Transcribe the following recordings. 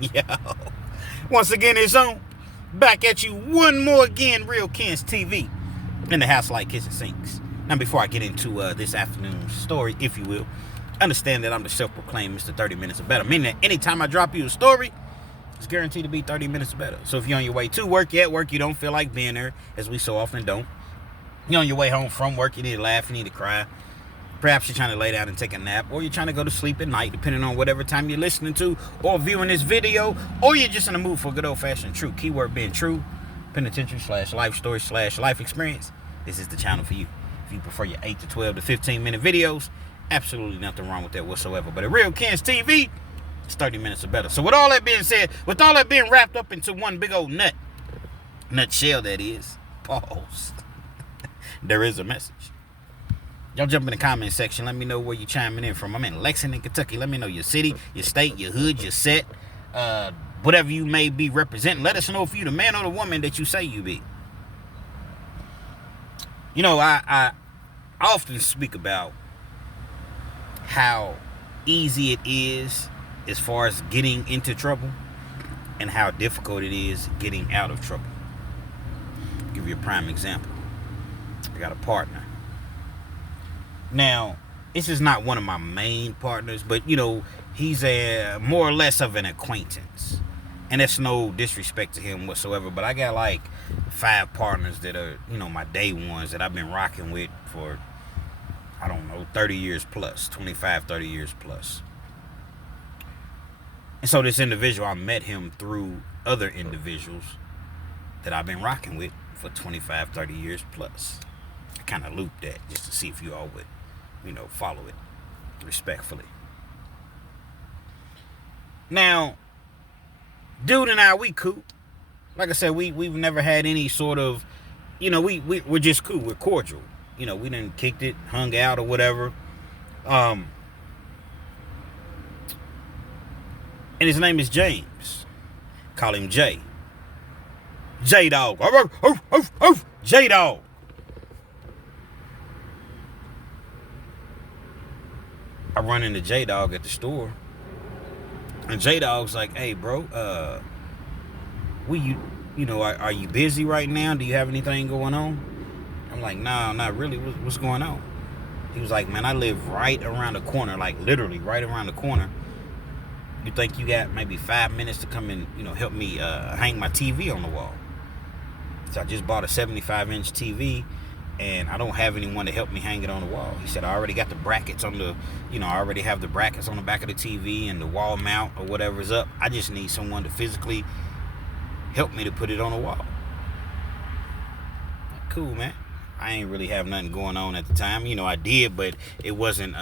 Yo. Once again, it's on. Back at you one more again, Real Kens TV. In the house like kitchen sinks. Now, before I get into this afternoon's story, if you will, understand that I'm the self-proclaimed Mr. 30 Minutes or Better. Meaning that anytime I drop you a story, it's guaranteed to be 30 minutes or better. So if you're on your way to work, you at work, you don't feel like being there, as we so often don't. You're on your way home from work, you need to laugh, you need to cry. Perhaps you're trying to lay down and take a nap, or you're trying to go to sleep at night, depending on whatever time you're listening to or viewing this video, or you're just in the mood for a good old-fashioned true, keyword being true, penitentiary / life story / life experience. This is the channel for you. If you prefer your 8 to 12 to 15-minute videos, absolutely nothing wrong with that whatsoever. But at Real Kens TV, it's 30 minutes or better. So with all that being said, with all that being wrapped up into one big old nutshell that is, pause, there is a message. Y'all jump in the comment section. Let me know where you're chiming in from. I'm in Lexington, Kentucky. Let me know your city, your state, your hood, your set, whatever you may be representing. Let us know if you're the man or the woman that you say you be. You know, I often speak about how easy it is as far as getting into trouble and how difficult it is getting out of trouble. I'll give you a prime example. I got a partner. Now, this is not one of my main partners, but, you know, he's a more or less of an acquaintance. And that's no disrespect to him whatsoever, but I got like 5 partners that are, you know, my day ones that I've been rocking with for, I don't know, 30 years plus, 25, 30 years plus. And so this individual, I met him through other individuals that I've been rocking with for 25, 30 years plus. I kind of looped that just to see if you all would, you know, follow it respectfully. Now, dude and I, we cool. Like I said, we've never had any sort of, you know, we're just cool. We're cordial. You know, we done kicked it, hung out or whatever. And his name is James. Call him Jay. J-Dog. J-Dog. I run into J-Dog at the store. And J-Dog's like, hey, bro, are you busy right now? Do you have anything going on? I'm like, nah, not really. What's going on? He was like, man, I live right around the corner, like literally right around the corner. You think you got maybe 5 minutes to come and, you know, help me hang my TV on the wall? So I just bought a 75-inch TV, and I don't have anyone to help me hang it on the wall. He said, I already got the brackets on the, you know, I already have the brackets on the back of the TV and the wall mount or whatever's up. I just need someone to physically help me to put it on the wall. Like, cool, man. I ain't really have nothing going on at the time. You know, I did, but it wasn't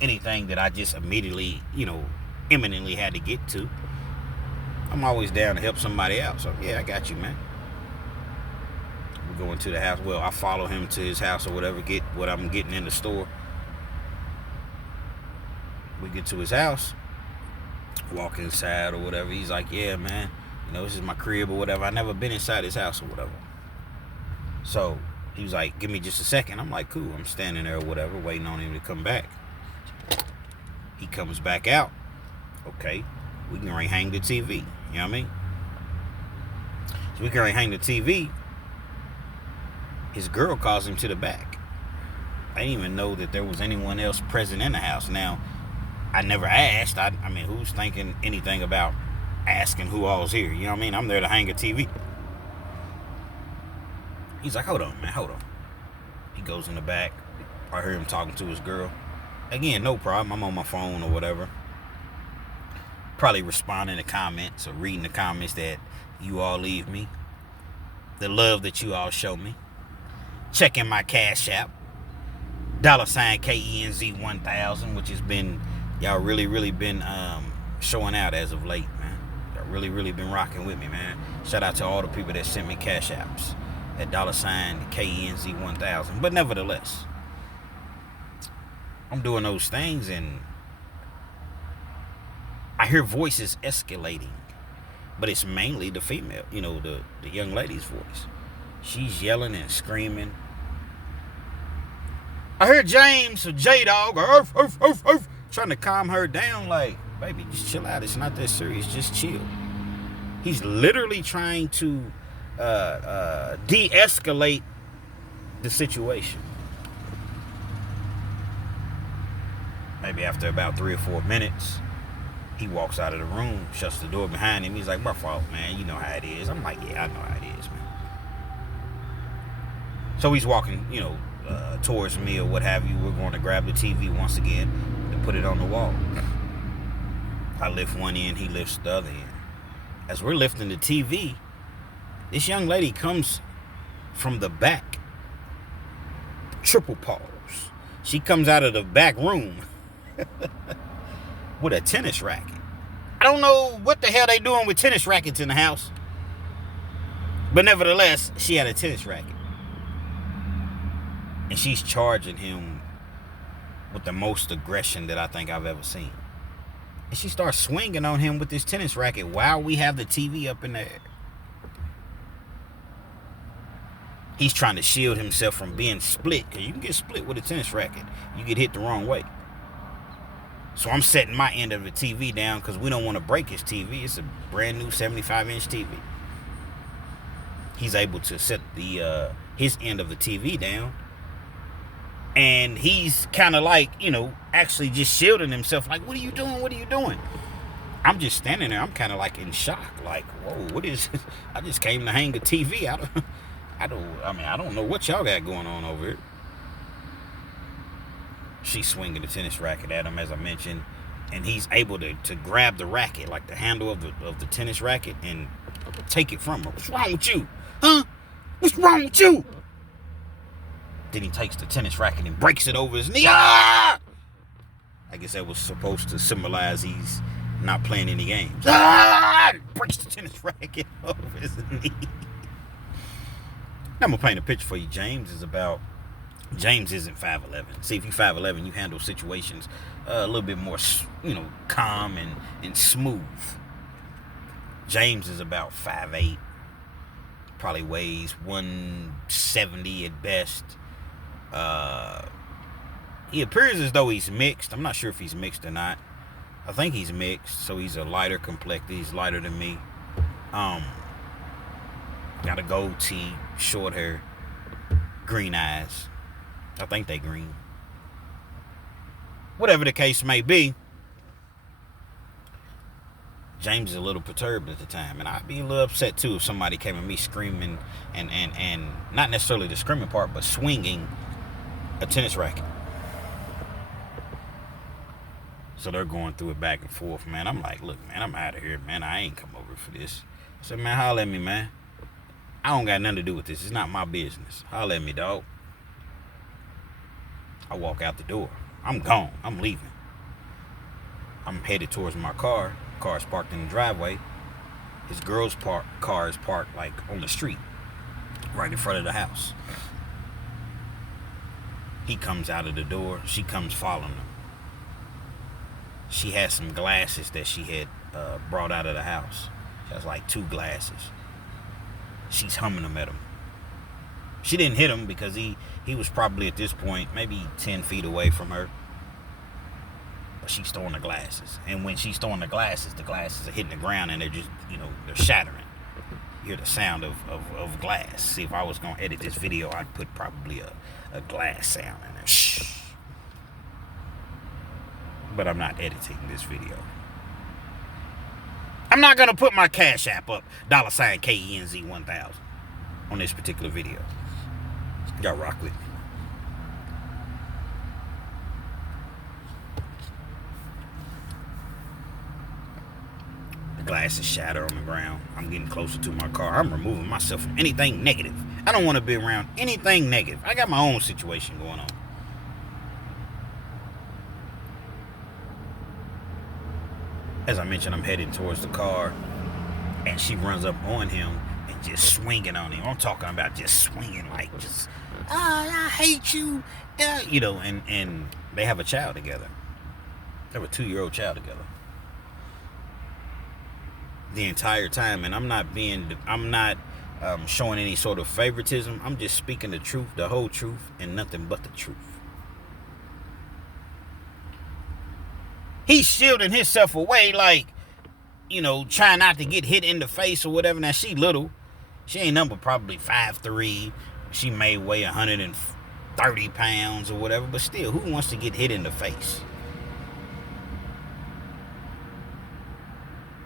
anything that I just immediately, you know, imminently had to get to. I'm always down to help somebody out. So, yeah, I got you, man. We're going to the house. Well, I follow him to his house or whatever, get what I'm getting in the store. We get to his house, walk inside or whatever. He's like, yeah, man, you know, this is my crib or whatever. I never been inside his house or whatever. So he was like, give me just a second. I'm like, cool. I'm standing there or whatever, waiting on him to come back. He comes back out. Okay, we can hang the TV. You know what I mean? So we can hang the TV. His girl calls him to the back. I didn't even know that there was anyone else present in the house. Now, I never asked. I mean, who's thinking anything about asking who all's here? You know what I mean? I'm there to hang a TV. He's like, hold on, man, hold on. He goes in the back. I heard him talking to his girl. Again, no problem. I'm on my phone or whatever. Probably responding to comments or reading the comments that you all leave me. The love that you all show me. Checking my Cash App. $KENZ1000, which has been, y'all really been showing out as of late, man. Y'all really been rocking with me, man. Shout out to all the people that sent me Cash Apps at $KENZ1000. But nevertheless, I'm doing those things and I hear voices escalating, but it's mainly the female, you know, the young lady's voice. She's yelling and screaming. I hear James or J-Dog trying to calm her down, like, baby, just chill out. It's not that serious. Just chill. He's literally trying to de-escalate the situation. Maybe after about 3 or 4 minutes, he walks out of the room, shuts the door behind him. He's like, my fault, man. You know how it is. I'm like, yeah, I know how it is, man. So he's walking, towards me or what have you. We're going to grab the TV once again and put it on the wall. I lift one end, he lifts the other end. As we're lifting the TV, this young lady comes from the back. Triple pause. She comes out of the back room with a tennis racket. I don't know what the hell they doing with tennis rackets in the house. But nevertheless, she had a tennis racket. And she's charging him with the most aggression that I think I've ever seen. And she starts swinging on him with this tennis racket while we have the TV up in the air. He's trying to shield himself from being split, because you can get split with a tennis racket. You get hit the wrong way. So I'm setting my end of the TV down because we don't want to break his TV. It's a brand new 75-inch TV. He's able to set his end of the TV down. And he's kind of like, actually just shielding himself. Like, what are you doing? What are you doing? I'm just standing there. I'm kind of like in shock. Like, whoa, what is this? I just came to hang a TV. I don't know what y'all got going on over here. She's swinging the tennis racket at him, as I mentioned. And he's able to grab the racket, like the handle of the tennis racket, and take it from her. What's wrong with you? Huh? What's wrong with you? Then he takes the tennis racket and breaks it over his knee. Ah! I guess that was supposed to symbolize he's not playing any games. Ah! Breaks the tennis racket over his knee. Now I'm going to paint a picture for you. James isn't 5'11". See, if you're 5'11", you handle situations a little bit more, calm and smooth. James is about 5'8". Probably weighs 170 at best. He appears as though he's mixed. I'm not sure if he's mixed or not. I think he's mixed, so he's a lighter complected. He's lighter than me. Got a goatee, short hair, green eyes. I think they green. Whatever the case may be, James is a little perturbed at the time, and I'd be a little upset too if somebody came at me screaming and not necessarily the screaming part, but swinging a tennis racket. So they're going through it back and forth, man. I'm like, look, man, I'm out of here, man. I ain't come over for this. I said, man, holler at me, man. I don't got nothing to do with this. It's not my business. Holler at me, dog. I walk out the door. I'm gone. I'm leaving. I'm headed towards my car. Car's parked in the driveway. His girl's car is parked like on the street, right in front of the house. He comes out of the door. She comes following him. She has some glasses that she had brought out of the house. She has like 2 glasses. She's humming them at him. She didn't hit him because he was probably at this point maybe 10 feet away from her. But she's throwing the glasses. And when she's throwing the glasses are hitting the ground and they're just, they're shattering. You hear the sound of glass. See, if I was going to edit this video, I'd put probably a glass sound in there. Shh. But I'm not editing this video. I'm not going to put my Cash App up, $KENZ1000 on this particular video. Y'all rock with me. The glass is shattered on the ground. I'm getting closer to my car. I'm removing myself from anything negative. I don't want to be around anything negative. I got my own situation going on. As I mentioned, I'm heading towards the car, and she runs up on him and just swinging on him. I'm talking about just swinging like just, I hate you. And they have a child together. They have a 2-year-old child together. The entire time, and I'm not showing any sort of favoritism. I'm just speaking the truth, the whole truth, and nothing but the truth. He's shielding himself away, like, trying not to get hit in the face or whatever. Now, she little. She ain't number probably 5'3". She may weigh 130 pounds or whatever. But still, who wants to get hit in the face?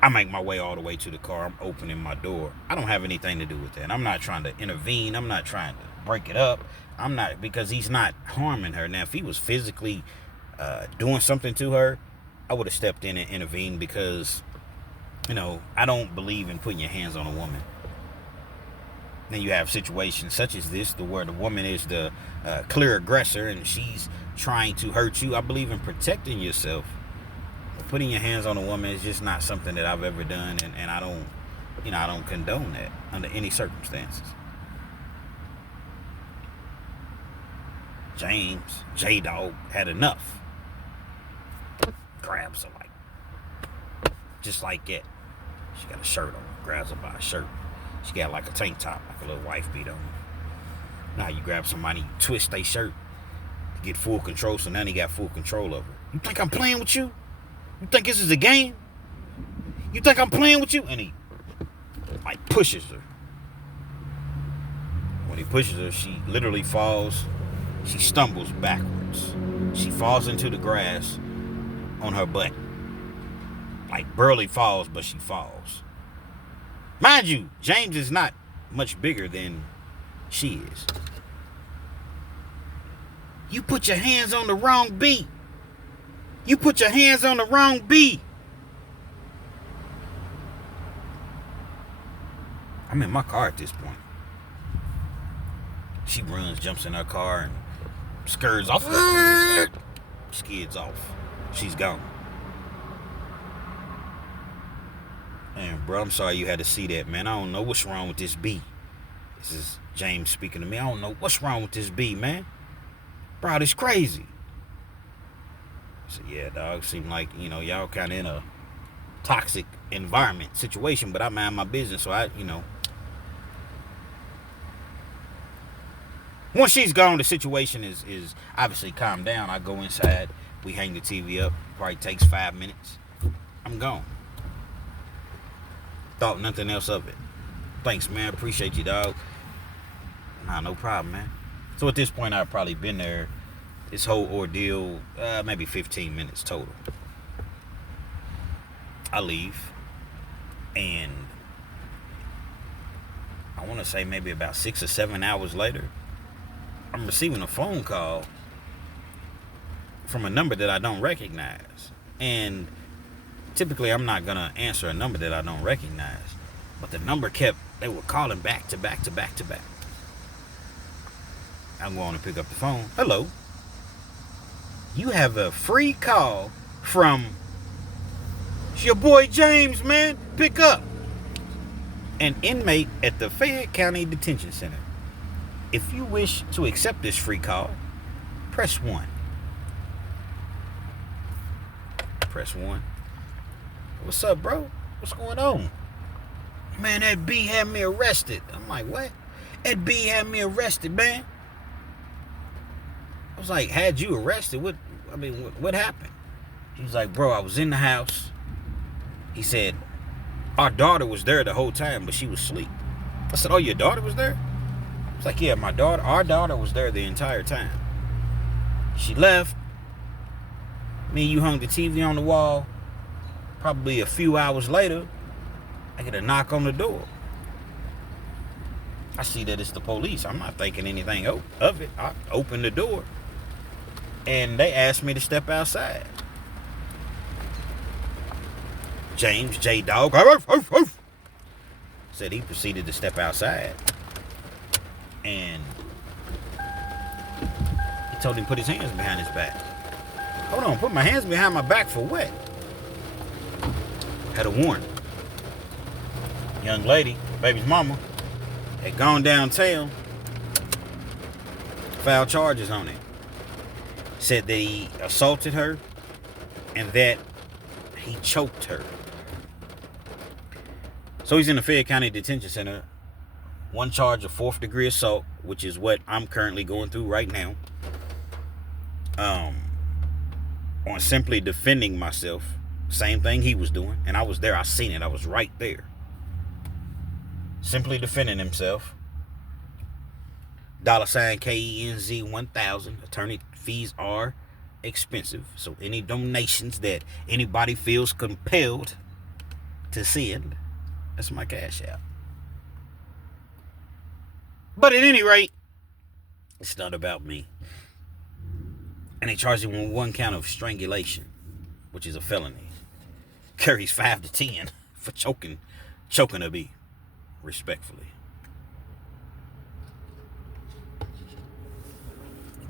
I make my way all the way to the car. I'm opening my door. I don't have anything to do with that. I'm not trying to intervene. I'm not trying to break it up. I'm not, because he's not harming her. Now, if he was physically doing something to her, I would have stepped in and intervened, because, I don't believe in putting your hands on a woman. Then you have situations such as this, where the woman is the clear aggressor and she's trying to hurt you. I believe in protecting yourself. Putting your hands on a woman is just not something that I've ever done, and I don't condone that under any circumstances. James, J-Dog, had enough. Grabs her just like that. She got a shirt on. Grabs her by a shirt. She got like a tank top, like a little wife beat on. Now you grab somebody, twist their shirt to get full control, so now he got full control of her. You think I'm playing with you? You think this is a game? You think I'm playing with you? And he pushes her. When he pushes her, she literally falls. She stumbles backwards. She falls into the grass on her butt. Barely falls, but she falls. Mind you, James is not much bigger than she is. You put your hands on the wrong beat. You put your hands on the wrong beat. I'm in my car at this point. She runs, jumps in her car, and skirts off. Skids off. She's gone. Man, bro, I'm sorry you had to see that, man. I don't know what's wrong with this beat. This is James speaking to me. I don't know what's wrong with this beat, man. Bro, it's crazy. So yeah, dog, seem like, y'all kind of in a toxic environment situation, but I mind my business, so once she's gone, the situation is obviously calmed down. I go inside, we hang the TV up, probably takes 5 minutes. I'm gone. Thought nothing else of it. Thanks, man, appreciate you, dog. Nah, no problem, man. So at this point, I've probably been there, this whole ordeal, maybe 15 minutes total. I leave, and I want to say maybe about 6 or 7 hours later, I'm receiving a phone call from a number that I don't recognize. And typically, I'm not going to answer a number that I don't recognize. But the number they were calling back to back to back to back. I'm going to pick up the phone. Hello. You have a free call from, it's your boy James, man. Pick up. An inmate at the Fayette County Detention Center. If you wish to accept this free call, press 1. Press 1. What's up, bro? What's going on? Man, that B had me arrested. I'm like, what? That B had me arrested, man. I was like, had you arrested? What happened? He was like, bro, I was in the house. He said, our daughter was there the whole time, but she was asleep. I said, oh, your daughter was there? I was like, yeah, our daughter was there the entire time. She left. Me and you hung the TV on the wall. Probably a few hours later, I get a knock on the door. I see that it's the police. I'm not thinking anything of it. I open the door, and they asked me to step outside. James, J-Dog, said he proceeded to step outside. And he told him to put his hands behind his back. Hold on, put my hands behind my back for what? Had a warrant. Young lady, baby's mama, had gone downtown, filed charges on it. Said that he assaulted her and that he choked her. So he's in the Fayette County Detention Center. One charge of 4th degree assault, which is what I'm currently going through right now. on simply defending myself. Same thing he was doing. And I was there. I seen it. I was right there. Simply defending himself. $ KENZ 1000. Attorney fees are expensive. So any donations that anybody feels compelled to send, that's my cash out. But at any rate, it's not about me. And they charged him with 1 count of strangulation, which is a felony. Carries 5 to 10 for choking a bee, respectfully.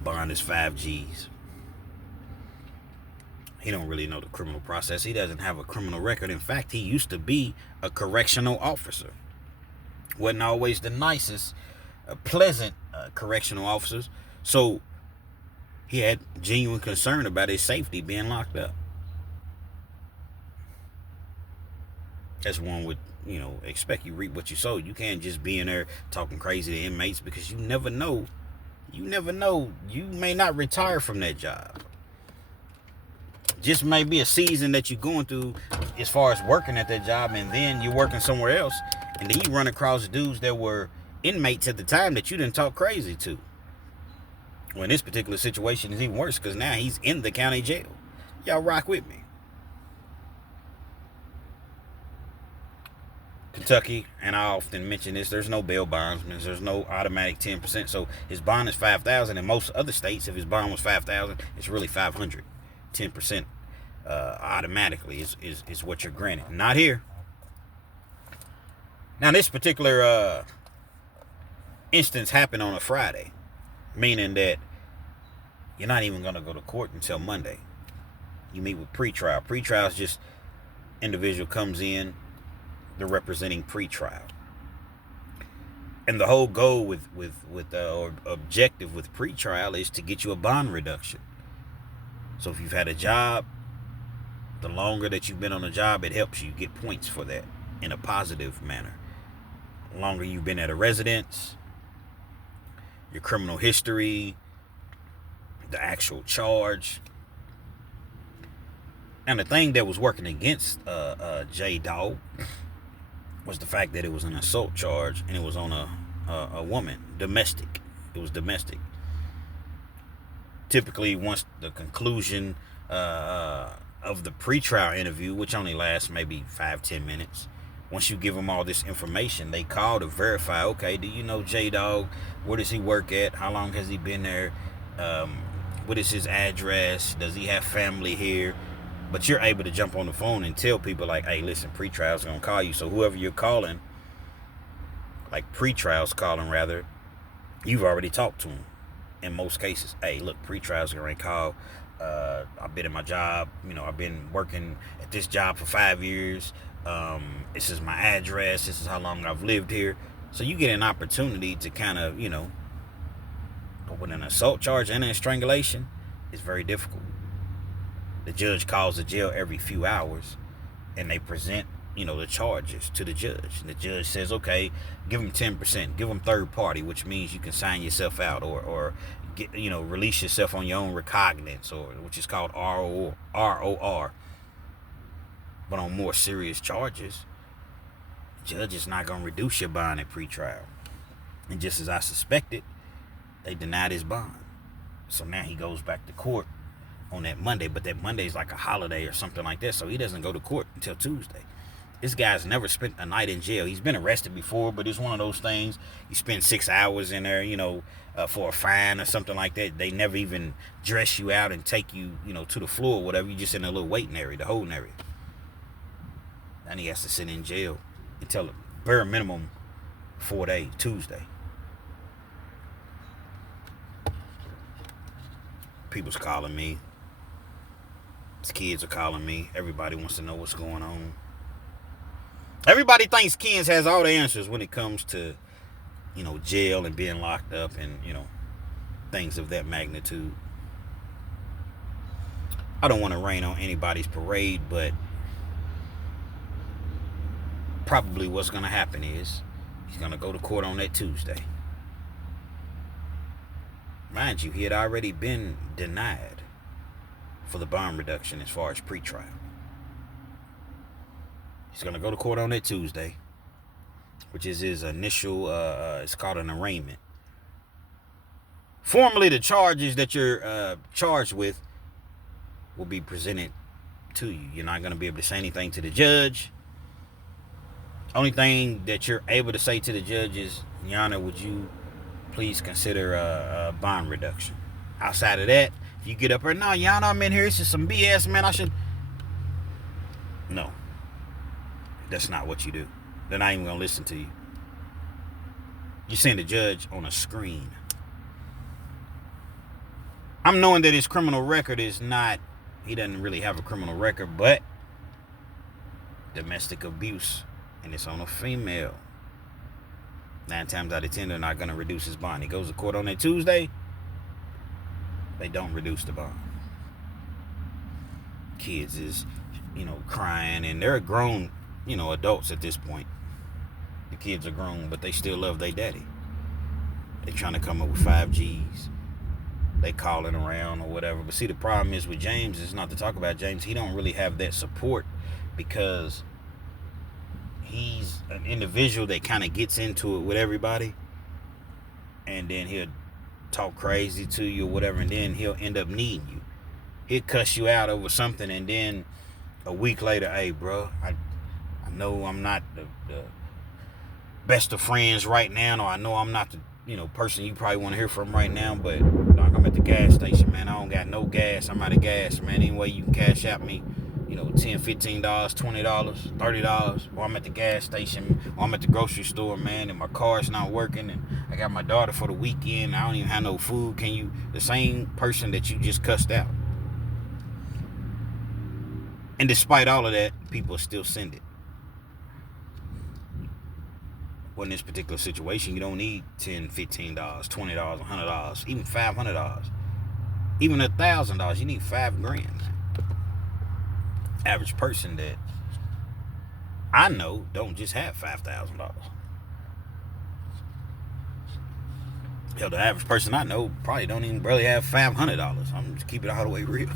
Bond is 5 G's. He don't really know the criminal process. He doesn't have a criminal record. In fact, he used to be a correctional officer. Wasn't always the nicest, pleasant correctional officers. So he had genuine concern about his safety being locked up. As one would, expect. You reap what you sow. You can't just be in there talking crazy to inmates, because you never know. You never know. You may not retire from that job. Just may be a season that you're going through as far as working at that job, and then you're working somewhere else, and then you run across dudes that were inmates at the time that you didn't talk crazy to. Well, in this particular situation, is even worse, because now he's in the county jail. Y'all rock with me. Kentucky, and I often mention this, there's no bail bondsmen, there's no automatic 10%. So his bond is $5,000. In most other states, if his bond was $5,000, it's really $500. 10% automatically is what you're granted. Not here. Now, this particular instance happened on a Friday, meaning that you're not even going to go to court until Monday. You meet with pretrial. Pretrial is just individual comes in, they're representing pretrial. And the whole goal or objective with pretrial is to get you a bond reduction. So if you've had a job, the longer that you've been on a job, it helps you get points for that in a positive manner. The longer you've been at a residence, your criminal history, the actual charge. And the thing that was working against J-Dog was the fact that it was an assault charge, and it was on a woman, domestic. It was domestic. Typically, once the conclusion of the pretrial interview, which only lasts maybe 5-10 minutes, once you give them all this information, they call to verify, okay, do you know J-Dog? Where does he work at? How long has he been there? What is his address? Does he have family here? But you're able to jump on the phone and tell people, like, hey, listen, pretrial's going to call you. So whoever you're calling, like pretrial's calling rather, you've already talked to them in most cases. Hey, look, pretrial's going to call. I've been in my job. I've been working at this job for 5 years. This is my address. This is how long I've lived here. So you get an opportunity to kind of, but with an assault charge and a strangulation, it's very difficult. The judge calls the jail every few hours, and they present, the charges to the judge. And the judge says, okay, give them 10%, give them third party, which means you can sign yourself out or get, release yourself on your own recognizance, or which is called ROR. But on more serious charges, the judge is not going to reduce your bond at pretrial. And just as I suspected, they denied his bond. So now he goes back to court on that Monday, but that Monday is like a holiday or something like that, so he doesn't go to court until Tuesday. This guy's never spent a night in jail. He's been arrested before, but it's one of those things, you spend 6 hours in there, for a fine or something like that. They never even dress you out and take you, to the floor or whatever. You just in a little waiting area, the holding area. And he has to sit in jail until bare minimum 4 days, Tuesday. People's calling me. His kids are calling me. Everybody wants to know what's going on. Everybody thinks Kens has all the answers when it comes to, jail and being locked up and, things of that magnitude. I don't want to rain on anybody's parade, but probably what's going to happen is he's going to go to court on that Tuesday. Mind you, he had already been denied. for the bond reduction as far as pretrial. He's going to go to court on that Tuesday, which is his initial, it's called an arraignment. Formally, the charges that you're charged with will be presented to you. You're not going to be able to say anything to the judge. Only thing that you're able to say to the judge is, Your Honor, would you please consider a bond reduction? Outside of that, if you get up there, no, Your Honor, I'm in here, it's just some BS, man, I should... No. That's not what you do. They're not even going to listen to you. You're seeing the judge on a screen. I'm knowing that his criminal record is not... He doesn't really have a criminal record, but domestic abuse, and it's on a female. 9 times out of 10, they're not going to reduce his bond. He goes to court on that Tuesday. They don't reduce the bond. Kids is, crying, and they're grown, adults at this point. The kids are grown, but they still love their daddy. They're trying to come up with 5Gs. They calling around or whatever. But see, the problem is with James, is not to talk about James, he don't really have that support because he's an individual that kind of gets into it with everybody, and then he'll talk crazy to you or whatever, and then he'll end up needing you. He'll cuss you out over something, and then a week later, hey, bro, I know I'm not the best of friends right now, or I know I'm not the person you probably want to hear from right now, but dog, I'm at the gas station, man. I don't got no gas. I'm out of gas, man. Any way you can cash out me, $10, $15, $20, $30, or I'm at the gas station, or I'm at the grocery store, man, and my car's not working, and I got my daughter for the weekend. I don't even have no food. Can you, the same person that you just cussed out? And despite all of that, people still send it. Well, in this particular situation, you don't need $10, $15, $20, $100, even $500, even $1,000. You need $5,000. Average person that I know don't just have $5,000. Hell, the average person I know probably don't even barely have $500. I'm just keeping it all the way real.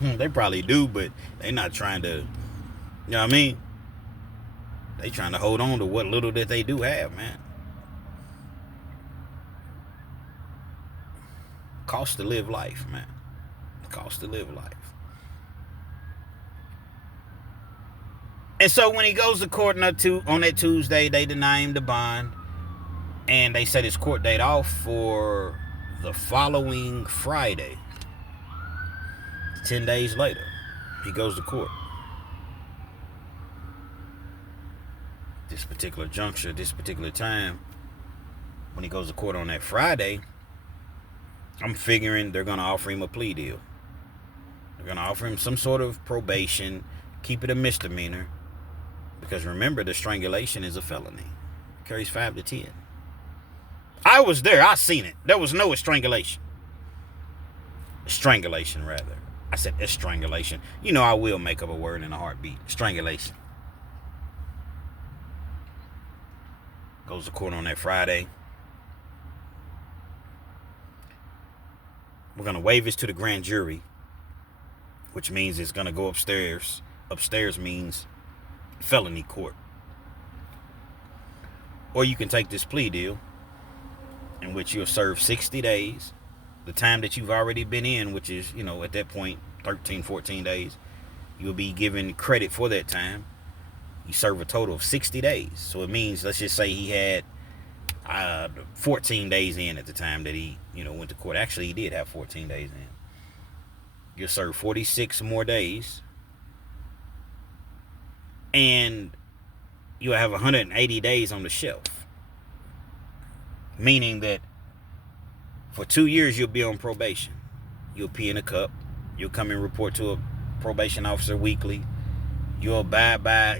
They probably do, but they not trying to, you know what I mean? They trying to hold on to what little that they do have, man. Cost to live life, man. Cost to live life. And so when he goes to court on that Tuesday, they deny him the bond, and they set his court date off for the following Friday. 10 days later, he goes to court. This particular juncture, this particular time, when he goes to court on that Friday, I'm figuring they're going to offer him a plea deal. They're going to offer him some sort of probation, keep it a misdemeanor, because remember, the strangulation is a felony. It carries 5 to 10. I was there. I seen it. There was no strangulation. Strangulation, rather. I said strangulation. I will make up a word in a heartbeat. Strangulation. Goes to court on that Friday. We're going to waive this to the grand jury, which means it's going to go upstairs. Upstairs means felony court. Or you can take this plea deal, in which you'll serve 60 days. The time that you've already been in, which is, at that point, 13, 14 days, you'll be given credit for that time. You serve a total of 60 days. So it means, let's just say he had 14 days in at the time that he, went to court. Actually, he did have 14 days in. You'll serve 46 more days. And you'll have 180 days on the shelf. Meaning that for 2 years, you'll be on probation. You'll pee in a cup. You'll come and report to a probation officer weekly. You'll abide by,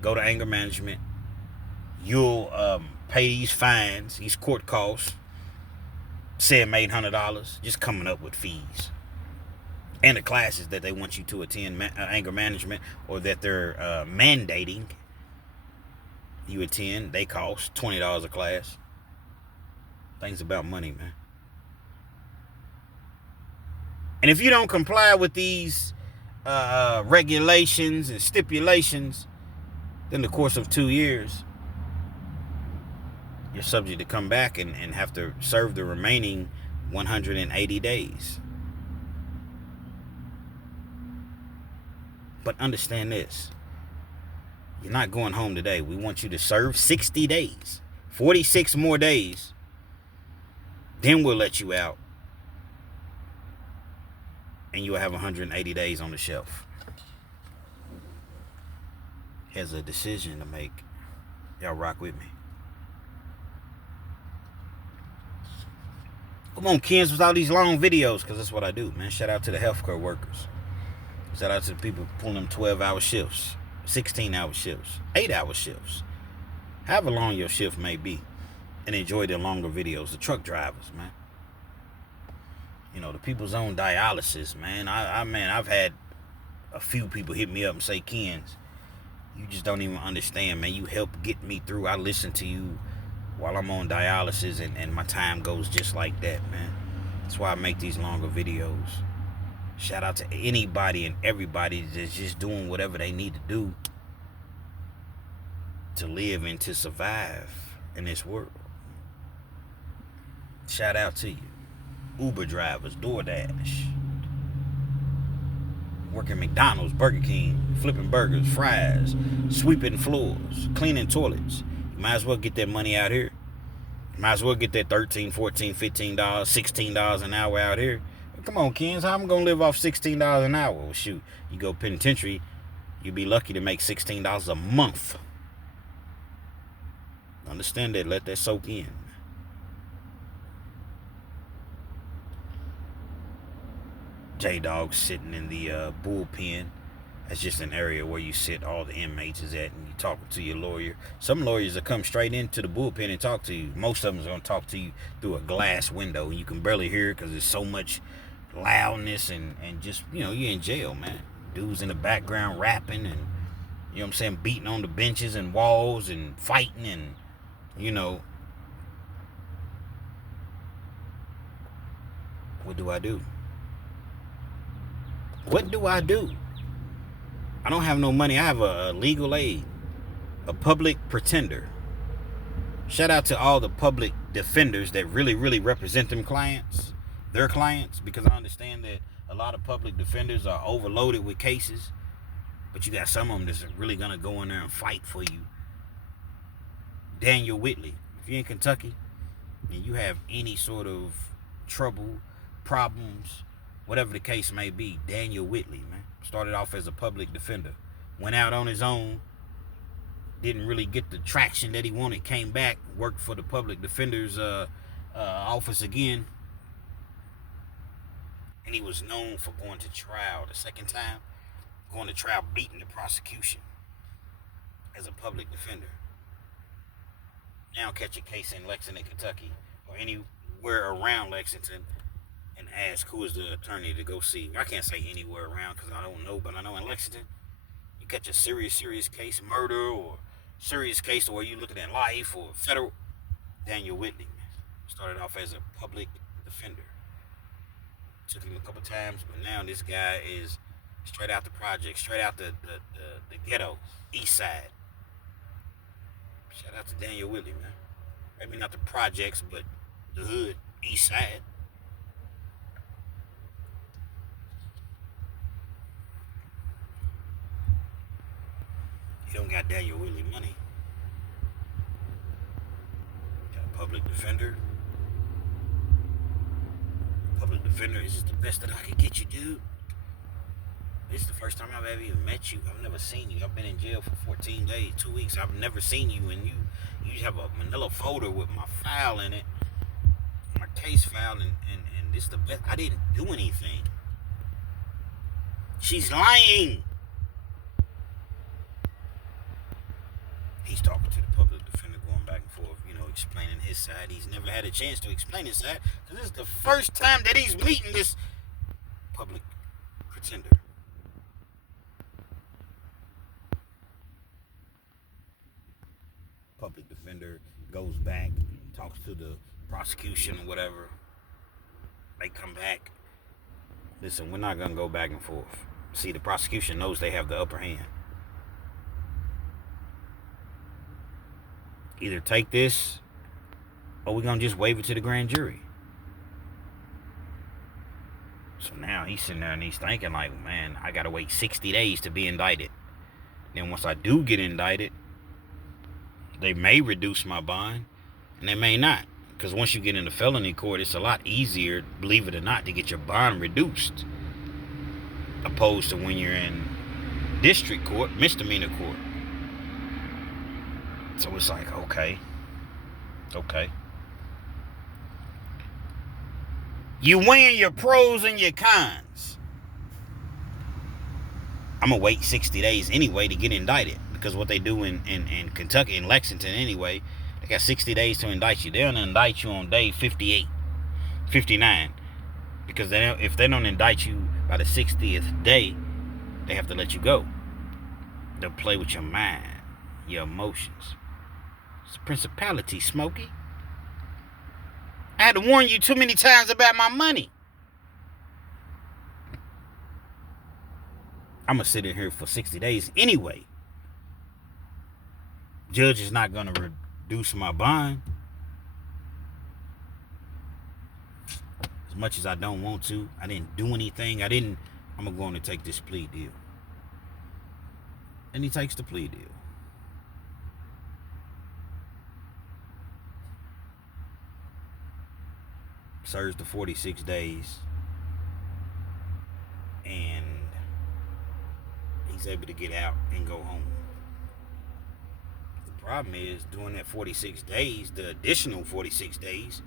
go to anger management. You'll pay these fines, these court costs, $700-$800, just coming up with fees. And the classes that they want you to attend, anger management, or that they're mandating you attend, they cost $20 a class. Things about money, man. And if you don't comply with these regulations and stipulations, in the course of 2 years, you're subject to come back and have to serve the remaining 180 days. But understand this. You're not going home today. We want you to serve 60 days. 46 more days. Then we'll let you out. And you'll have 180 days on the shelf. Here's a decision to make. Y'all rock with me. Come on, Kens, with all these long videos, because that's what I do, man. Shout out to the healthcare workers. Shout out to the people pulling them 12-hour shifts, 16-hour shifts, 8-hour shifts. However long your shift may be. And enjoy the longer videos. The truck drivers, man. You know, the people's on dialysis, man. I've had a few people hit me up and say, Kens, you just don't even understand, man. You help get me through. I listen to you while I'm on dialysis, and my time goes just like that, man. That's why I make these longer videos. Shout out to anybody and everybody that's just doing whatever they need to do to live and to survive in this world. Shout out to you. Uber drivers, DoorDash, working McDonald's, Burger King, flipping burgers, fries, sweeping floors, cleaning toilets. You might as well get that money out here. You might as well get that $13, $14, $15, $16 an hour out here. Come on, Kens, how am I going to live off $16 an hour? Well, shoot, you go penitentiary, you'd be lucky to make $16 a month. Understand that, let that soak in. J-Dog sitting in the bullpen. That's just an area where you sit, all the inmates is at, and you talking to your lawyer. Some lawyers will come straight into the bullpen and talk to you. Most of them are going to talk to you through a glass window, and you can barely hear it because there's so much loudness and just, you know, you're in jail, man. Dudes in the background rapping and, you know what I'm saying, beating on the benches and walls and fighting and, you know. What do I do? What do I do? I don't have no money. I have a legal aid, a public pretender. Shout out to all the public defenders that really, really represent them clients, their clients, because I understand that a lot of public defenders are overloaded with cases, but you got some of them that's really going to go in there and fight for you. Daniel Whitley, if you're in Kentucky and you have any sort of trouble, problems, whatever the case may be, Daniel Whitley, man, started off as a public defender, went out on his own, didn't really get the traction that he wanted, came back, worked for the public defender's office again, and he was known for going to trial the second time, going to trial, beating the prosecution as a public defender. Now catch a case in Lexington, Kentucky, or anywhere around Lexington, and ask who is the attorney to go see. I can't say anywhere around because I don't know, but I know in Lexington, you catch a serious case, murder, or serious case where you looking at life or federal. Daniel Whitley started off as a public defender. Took him a couple times, but now this guy is straight out the project, straight out the ghetto, east side. Shout out to Daniel Whitley, man. Maybe not the projects, but the hood, east side. He don't got Daniel Whitley money. Got a public defender. Public defender is just the best that I could get you, dude. This is the first time I've ever even met you. I've never seen you. I've been in jail for 14 days, 2 weeks. I've never seen you, and you have a manila folder with my file in it, my case file, and this is the best. I didn't do anything. She's lying. He's talking to the public defender, going back and forth, you know, explaining his side. He's never had a chance to explain his side, because this is the first time that he's meeting this public pretender. Public defender goes back, talks to the prosecution or whatever. They come back. Listen, we're not going to go back and forth. See, the prosecution knows they have the upper hand. Either take this, or we're going to just waive it to the grand jury. So now he's sitting there and he's thinking like, man, I got to wait 60 days to be indicted. Then once I do get indicted, they may reduce my bond, and they may not. Because once you get into felony court, it's a lot easier, believe it or not, to get your bond reduced, opposed to when you're in district court, misdemeanor court. So it's like, okay. You weighing your pros and your cons. I'm going to wait 60 days anyway to get indicted. Because what they do in Kentucky, in Lexington anyway, they got 60 days to indict you. They'll indict you on day 58, 59. Because if they don't indict you by the 60th day, they have to let you go. They'll play with your mind, your emotions. It's a principality, Smokey. I had to warn you too many times about my money. I'm going to sit in here for 60 days anyway. Judge is not going to reduce my bond. As much as I don't want to. I didn't do anything. I'm going to go on and take this plea deal. And he takes the plea deal. Serves the 46 days. And he's able to get out and go home. The problem is, during that 46 days, the additional 46 days,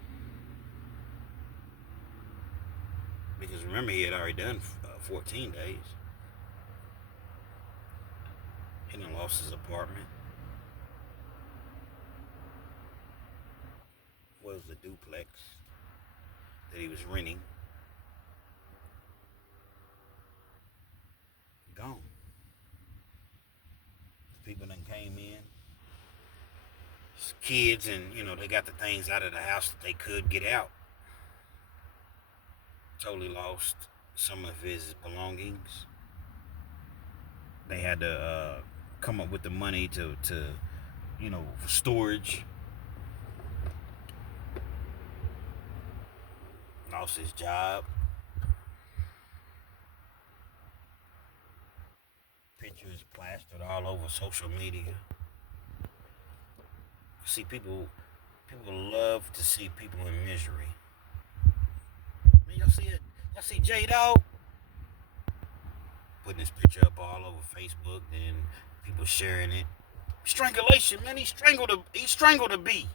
because remember he had already done 14 days. He done lost his apartment. Was the duplex that he was renting. Gone. The people done came in. Kids, and they got the things out of the house that they could get out. Totally lost some of his belongings. They had to come up with the money to for storage. Lost his job. Pictures plastered all over social media. See, people love to see people in misery. I mean, y'all see it? Y'all see J-Dog putting his picture up all over Facebook, and people sharing it. Strangulation, man. He strangled a bee.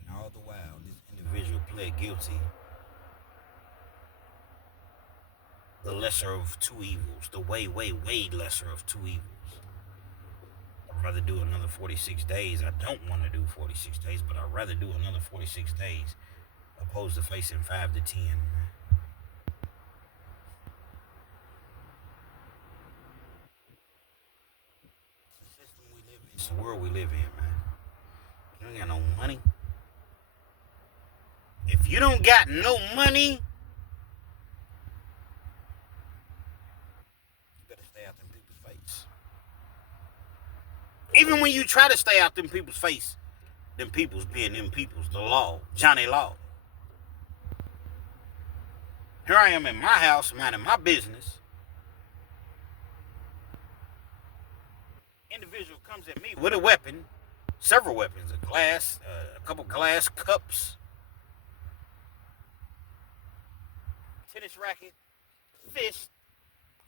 And all the while, this individual pled guilty. The lesser of two evils. The way lesser of two evils. I'd rather do another 46 days. I don't want to do 46 days, but I'd rather do another 46 days opposed to facing 5 to 10. It's the system we live in. It's the world we live in, man. You ain't got no money. If you don't got no money, you better stay out them people's face. Even when you try to stay out them people's face, them people's being them people's, the law, Johnny Law. Here I am in my house, minding my business. Individual comes at me with a weapon, several weapons, a couple glass cups, tennis racket,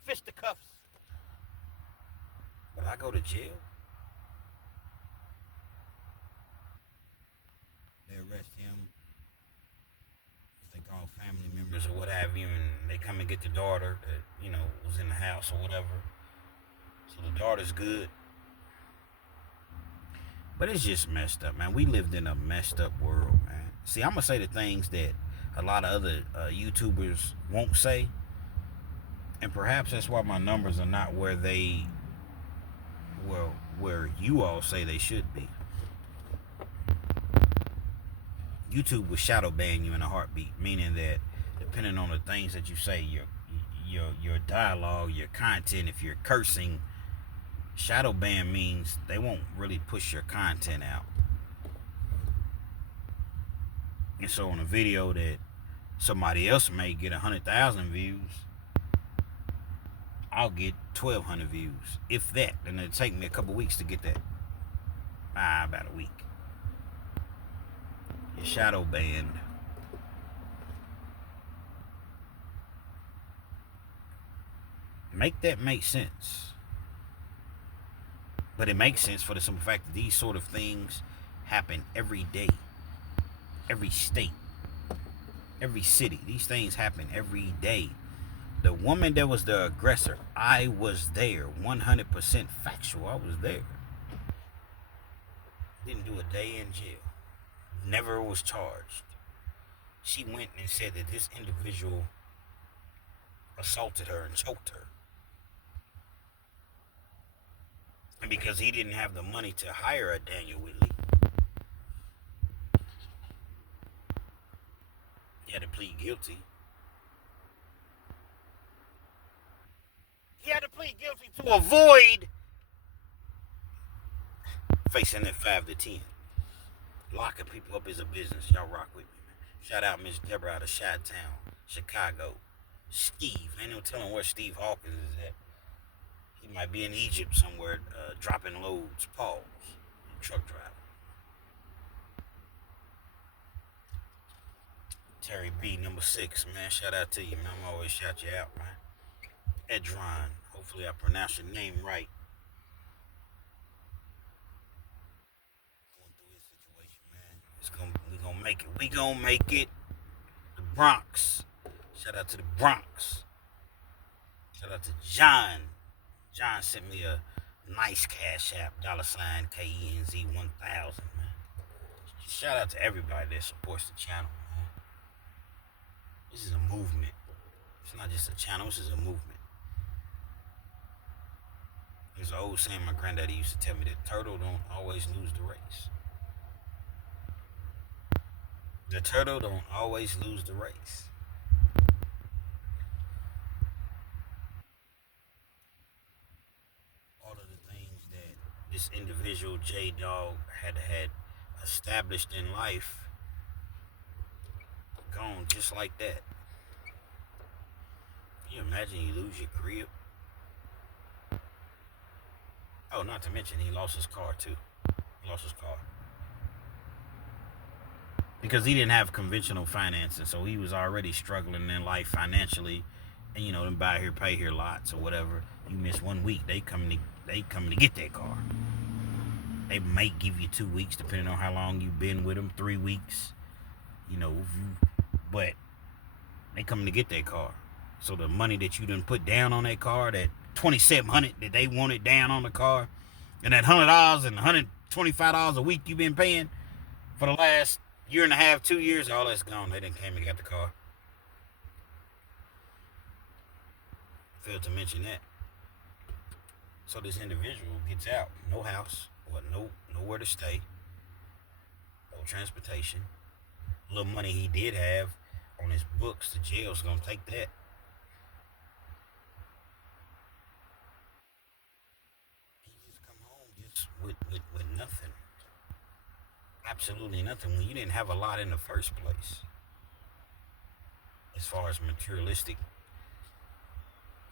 fisticuffs. Will I go to jail? They arrest him. They call family members or what have you, and they come and get the daughter that, was in the house or whatever. So the daughter's good. But it's just messed up, man. We lived in a messed up world, man. See, I'm going to say the things that a lot of other YouTubers won't say. And perhaps that's why my numbers are not where where you all say they should be. YouTube will shadow ban you in a heartbeat, meaning that depending on the things that you say, your dialogue, your content, if you're cursing, shadow ban means they won't really push your content out. And so on a video that somebody else may get 100,000 views, I'll get 1,200 views, if that. And it'll take me a couple weeks to get that. About a week. You're shadow banned. Make that make sense. But it makes sense for the simple fact that these sort of things happen every day, every state, every city. These things happen every day. The woman that was the aggressor, I was there, 100% factual. I was there. Didn't do a day in jail. Never was charged. She went and said that this individual assaulted her and choked her. And because he didn't have the money to hire a Daniel Whitley, he had to plead guilty. He had to plead guilty to avoid facing that 5 to 10. Locking people up is a business. Y'all rock with me, man. Shout out Miss Deborah out of Chi-Town, Chicago. Steve. Ain't no telling where Steve Hawkins is at. He might be in Egypt somewhere, dropping loads. Pause. Truck driver. Terry B, number 6, man. Shout out to you, man. I'm always shout you out, man. Edron. Hopefully I pronounced your name right. Going through his situation, man. We gonna make it. We gonna make it. The Bronx. Shout out to the Bronx. Shout out to John. John sent me a nice cash app, $ KENZ 1000, man. Shout out to everybody that supports the channel, man. This is a movement. It's not just a channel, this is a movement. There's an old saying my granddaddy used to tell me that turtle don't always lose the race. The turtle don't always lose the race. All of the things that this individual J-Dog had established in life, gone just like that. Can you imagine you lose your crib? Oh, not to mention he lost his car too. He lost his car. Because he didn't have conventional financing, so he was already struggling in life financially. And you know, them buy here, pay here lots or whatever. You miss 1 week, they coming to get that car. They might give you 2 weeks, depending on how long you've been with them. 3 weeks, you know. But they coming to get that car. So the money that you done put down on that car, that $2,700 that they wanted down on the car, and that $100 and $125 a week you've been paying for the last year and a half, 2 years, all that's gone. They done came and got the car. Failed to mention that. So this individual gets out, no house, or nowhere to stay, no transportation. A little money he did have on his books, the jail's gonna take that. He just come home just with nothing. Absolutely nothing, when you didn't have a lot in the first place. As far as materialistic,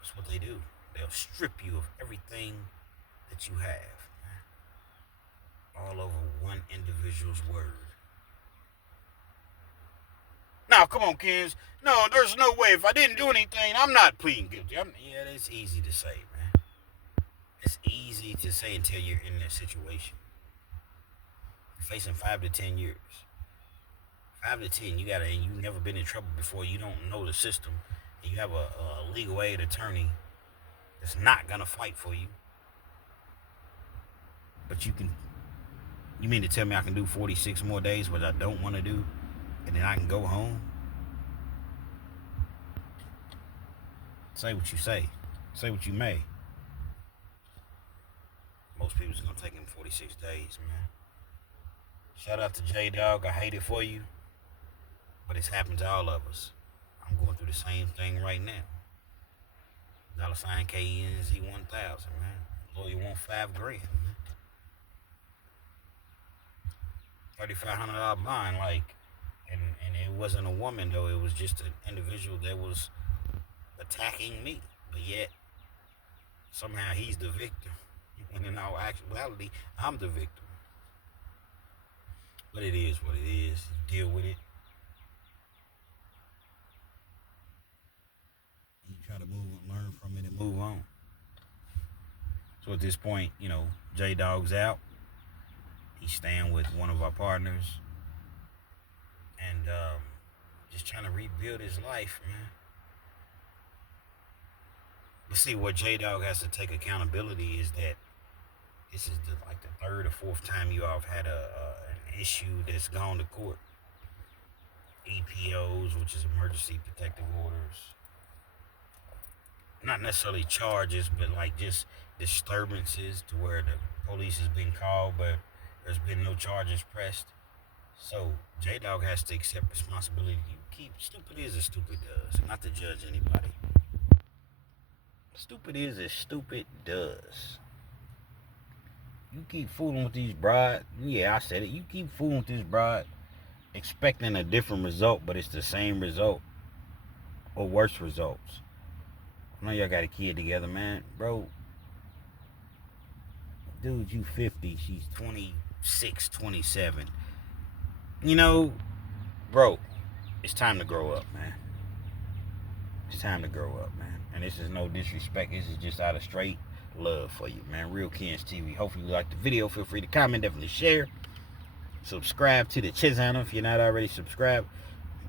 that's what they do. They'll strip you of everything that you have, man. All over one individual's word. Now, come on, kids. No, there's no way. If I didn't do anything, I'm not pleading guilty. Yeah, that's easy to say, man. It's easy to say until you're in that situation. You're facing 5 to 10 years. 5 to 10, and you've never been in trouble before. You don't know the system. And you have a legal aid attorney that's not gonna fight for you. But you mean to tell me I can do 46 more days, which I don't want to do, and then I can go home? Say what you say. Say what you may. Most people's gonna take him 46 days, man. Shout out to J-Dog. I hate it for you. But it's happened to all of us. I'm going through the same thing right now. $ KENZ 1000, man. Lawyer want $5,000, man. $3,500 bond, like, and it wasn't a woman though. It was just an individual that was attacking me. But yet, somehow he's the victim. And in all actuality, I'm the victim. But it is what it is. You deal with it. You try to learn from it, and move on. So at this point, J Dog's out. He's staying with one of our partners, and just trying to rebuild his life, man. But see, what J Dog has to take accountability is that this is the third or fourth time you all have had an issue that's gone to court. EPOs, which is emergency protective orders. Not necessarily charges, but just disturbances to where the police has been called, but there's been no charges pressed. So J Dog has to accept responsibility. Stupid is as stupid does. Not to judge anybody. Stupid is as stupid does. You keep fooling with these broad. Yeah, I said it. You keep fooling with this broad, expecting a different result, but it's the same result or worse results. I know y'all got a kid together, man. Bro, dude, you 50. She's 26, 27. Bro, it's time to grow up, man. It's time to grow up, man. And this is no disrespect. This is just out of straight love for you, man. Real Kens TV. Hopefully you liked the video. Feel free to comment. Definitely share. Subscribe to the channel if you're not already subscribed.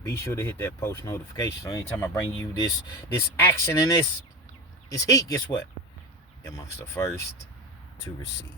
Be sure to hit that post notification. So anytime I bring you this action and this heat, guess what? You're amongst the first to receive.